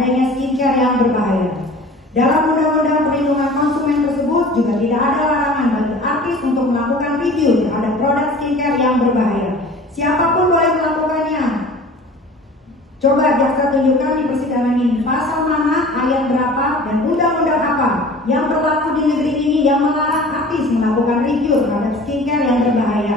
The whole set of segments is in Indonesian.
adanya skincare yang berbahaya. Dalam Undang-Undang Perlindungan Konsumen tersebut juga tidak ada larangan bagi artis untuk melakukan review terhadap produk skincare yang berbahaya. Siapapun boleh melakukannya. Coba jaksa tunjukkan di persidangan ini pasal mana, ayat berapa, dan undang-undang apa yang berlaku di negeri ini yang melarang artis melakukan review terhadap skincare yang berbahaya.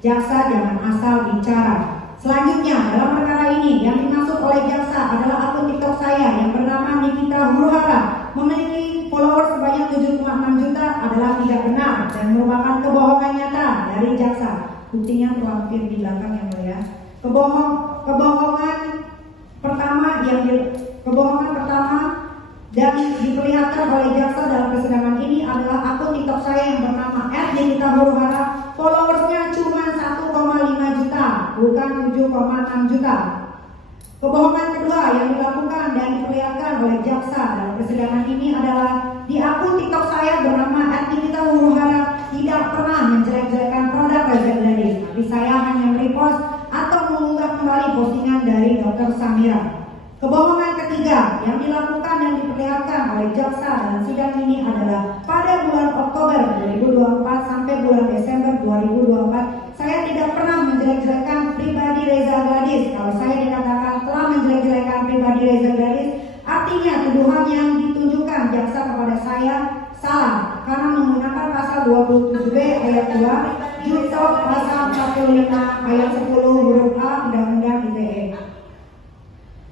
Jaksa jangan asal bicara. Selanjutnya, dalam perkara ini yang dimaksud oleh jaksa adalah akun TikTok saya yang bernama Nikita Huru-Hara memiliki followers sebanyak 7,6 juta adalah tidak benar dan merupakan kebohongan nyata dari jaksa. Buktinya terlampir di belakang yang mulia. Kebohongan pertama dan diperlihatkan oleh jaksa dalam persidangan ini adalah akun TikTok saya yang bernama @Nikita Huru-Hara. Followersnya cuma 1,5 juta, bukan 7,6 juta. Kebohongan kedua yang dilakukan dan diperlihatkan oleh jaksa dalam persidangan ini adalah di akun TikTok saya bernama @Nikita Huru-Hara tidak pernah menjelek-jelekan produk Reza Gladys, tapi saya hanya merepost atau mengunggah kembali postingan dari Dr. Samira. Kebohongan ketiga yang dilakukan dan diperlihatkan oleh jaksa dalam sidang ini adalah pada bulan Oktober 2024 sampai bulan Desember 2024 saya tidak pernah menjelek-jelekan pribadi Reza Gladys. Kalau saya dikatakan telah menjelek-jelekan pribadi Reza Gladys, artinya tuduhan yang ditunjukkan jaksa kepada saya salah karena menggunakan pasal 27B ayat 2 junto pasal 45 ayat 10 huruf A Undang-Undang ITE.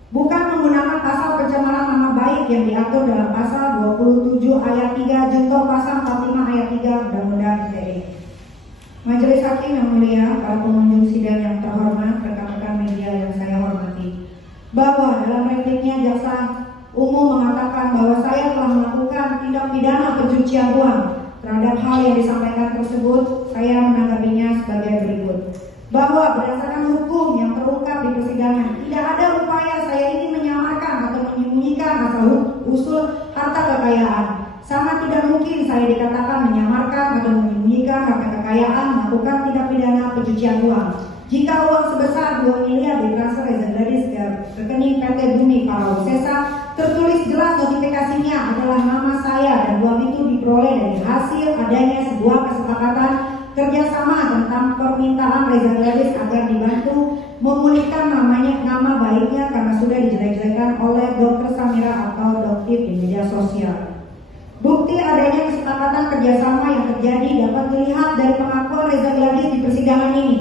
Bukan menggunakan pasal pencemaran nama baik yang diatur dalam pasal 27 ayat 3 junto pasal 45 ayat 3 Undang-Undang ITE. Majelis Hakim yang mulia, para pengunjung sidang yang terhormat, rekan-rekan media yang saya hormati, bahwa dalam repliknya jaksa umum mengatakan bahwa saya telah melakukan tindak pidana pencucian uang. Terhadap hal yang disampaikan tersebut, saya menanggapinya sebagai berikut. Bahwa berdasarkan hukum yang terungkap di persidangan, tidak ada upaya saya ini menyamarkan atau menyembunyikan asal usul harta kekayaan. Sama tidak mungkin saya dikatakan menyamarkan atau menyembunyikan harta kekayaan melakukan tindak pidana pencucian uang. Jika uang sebesar 2 miliar ditransfer Reza Gladys ke rekening PT Bumi Parawisesa, tertulis jelas notifikasinya adalah nama saya dan uang itu diperoleh dari hasil adanya sebuah kesepakatan kerjasama tentang permintaan Reza Gladys agar dibantu memulihkan nama baiknya karena sudah dijelek-jelekan oleh Dr. Samira atau Doktif di media sosial. Bukti adanya kesepakatan kerjasama yang terjadi dapat dilihat dari pengakuan Reza Gladys di persidangan ini.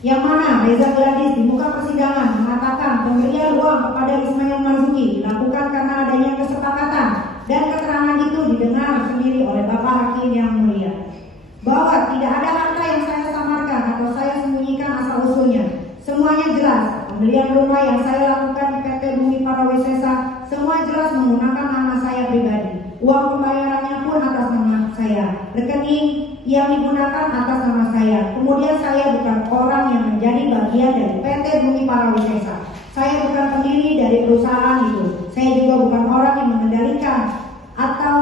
Yang mana Reza Gladys di muka persidangan mengatakan pemberian uang kepada Ismail Marzuki dilakukan karena adanya kesepakatan dan keterangan itu didengar sendiri oleh Bapak Hakim yang mulia. Bahwa tidak ada harta yang saya samarkan atau saya sembunyikan asal usulnya. Semuanya jelas. Pembelian rumah yang saya lakukan di PT Bumi Parawisesa semua jelas menggunakan nama saya pribadi. Uang pembayarannya pun atas nama saya. Rekening yang digunakan atas nama saya. Kemudian saya bukan orang yang menjadi bagian dari PT Bumi Parawisesa. Saya bukan pendiri dari perusahaan itu. Saya juga bukan orang yang mengendalikan atau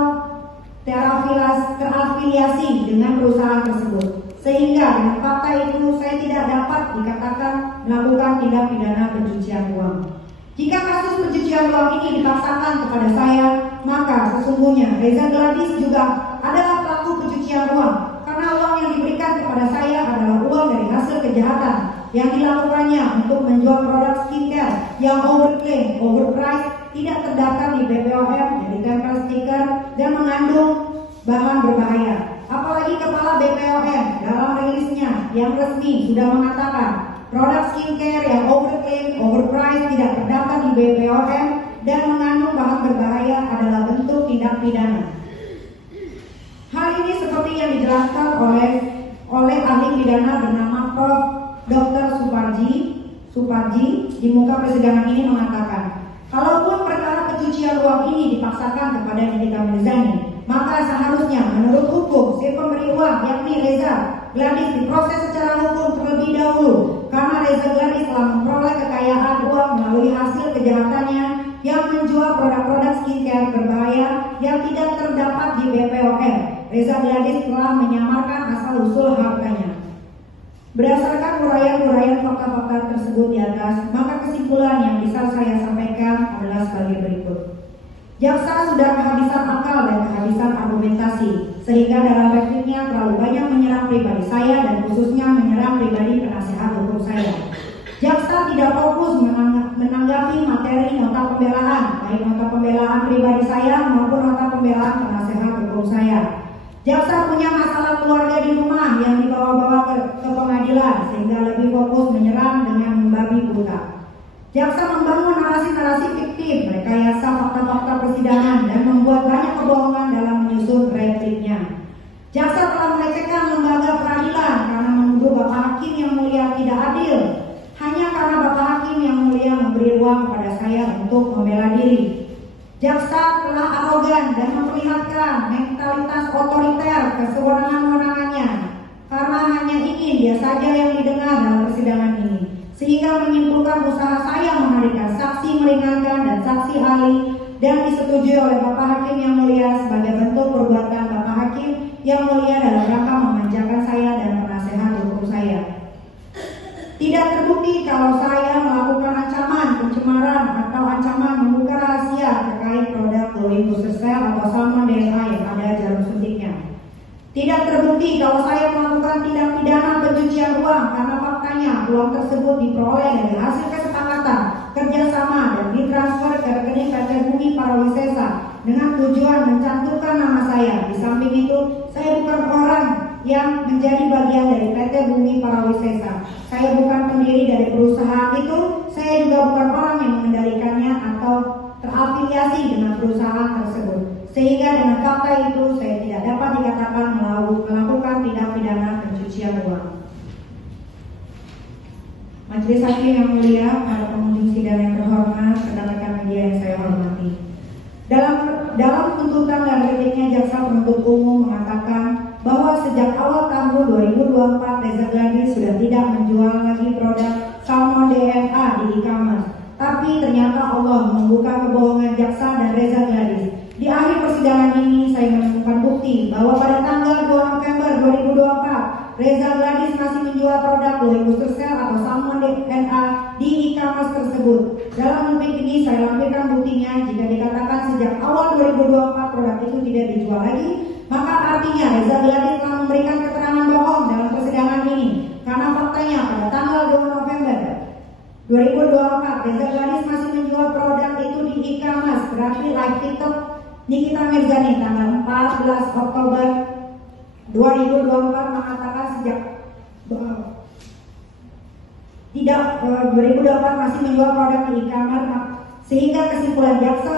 terafiliasi dengan perusahaan tersebut. Sehingga dengan fakta itu saya tidak dapat dikatakan melakukan tindak pidana pencucian uang. Jika kasus pencucian uang ini dipaksakan kepada saya, maka sesungguhnya Reza Gladys juga adalah pelaku pencucian uang karena uang yang diberikan kepada saya adalah uang dari hasil kejahatan yang dilakukannya untuk menjual produk skincare yang overclaim, overpriced, tidak terdaftar di BPOM, yang ditempel stiker dan mengandung bahan berbahaya. Apalagi kepala BPOM dalam rilisnya yang resmi sudah mengatakan produk skincare yang overclaim, overpriced, tidak terdaftar di BPOM dan mengandung bahan berbahaya adalah bentuk tindak pidana. Hal ini seperti yang dijelaskan oleh ahli pidana bernama Prof. Dr. Suparji di muka persidangan ini mengatakan, kalaupun perkara pencucian uang ini dipaksakan kepada Nikita Mirzani, maka seharusnya menurut hukum si pemberi uang yakni Reza Gladys diproses secara hukum terlebih dahulu karena Reza Gladys telah memperoleh kekayaan uang melalui hasil kejahatannya yang menjual produk-produk skincare berbahaya yang tidak terdapat di BPOM. Reza Gladys telah menyamarkan asal-usul hartanya. Berdasarkan uraian-uraian fakta-fakta tersebut di atas, maka kesimpulan yang bisa saya sampaikan adalah sebagai berikut. Jaksa sudah kehabisan akal dan kehabisan argumentasi, sehingga dalam repliknya terlalu banyak menyerang pribadi saya dan khususnya menyerang pribadi penasehat hukum saya. Jaksa tidak fokus menanggapi materi nota pembelaan, baik nota pembelaan pribadi saya maupun nota pembelaan penasehat hukum saya. Jaksa punya masalah keluarga di rumah yang dibawa-bawa ke pengadilan, sehingga lebih fokus menyerang dengan membabi buta. Jaksa membangun narasi-narasi fiktif, rekayasa fakta-fakta persidangan, dan membuat banyak kebohongan dalam menyusun repliknya. Jaksa telah melecehkan lembaga peradilan karena menuduh Bapak Hakim yang mulia tidak adil, hanya karena Bapak Hakim yang mulia memberi ruang kepada saya untuk membela diri. Jaksa telah arogan dan memperlihatkan mentalitas otoriter ke sewenang-wenangannya karena hanya ingin dia saja yang didengar dalam persidangan ini, sehingga menyimpulkan usaha saya menghadirkan saksi meringankan dan saksi ahli dan disetujui oleh Bapak Hakim yang mulia sebagai bentuk perbuatan Bapak Hakim yang mulia dalam rangka memanjakan saya dan penasehat hukum saya. Tidak terbukti kalau saya melakukan ancaman, pencemaran, atau ancaman membuka rahasia terkait produk Glowing Booster Cell atau salmon DNA yang ada jarum suntiknya. Tidak terbukti kalau saya melakukan tindak pidana pencucian uang karena faktanya uang tersebut diperoleh dari hasil kesepakatan, kerjasama, dan ditransfer ke rekening PT Bumi Parawisesa dengan tujuan mencantumkan nama saya. Di samping itu, saya bukan orang yang menjadi bagian dari PT Bumi Parawisesa. Saya bukan pendiri dari perusahaan itu. Saya juga bukan orang yang mengendalikannya atau terafiliasi dengan perusahaan tersebut. Sehingga dengan fakta itu saya tidak dapat dikatakan melakukan tindak pidana pencucian uang. Majelis Hakim yang mulia, para pengunjung sidang yang terhormat, rekan-rekan media yang saya hormati. Dalam tuntutan dan repliknya, jaksa penuntut umum mengatakan bahwa sejak awal tahun 2024 Reza Gladys sudah tidak menjual lagi produk salmon DNA di e-commerce. Tapi ternyata Allah membuka kebohongan jaksa dan Reza Gladys. Di akhir persidangan ini saya menemukan bukti bahwa pada tanggal 2 November 2024 Reza Gladys masih menjual produk Glowing Booster Cell atau salmon DNA di e-commerce tersebut. Dalam replik ini saya lampirkan buktinya. Jika dikatakan sejak awal 2024 produk itu tidak dijual lagi, maka artinya Reza Gladys telah memberikan keterangan bohong dalam persidangan ini. Karena faktanya pada tanggal 2 November 2024 Reza Gladys masih menjual produk itu di e-commerce. Berarti live TikTok Nikita Mirzani tanggal 14 Oktober 2024 mengatakan sejak 2024 masih menjual produk di e-commerce, sehingga kesimpulan jaksa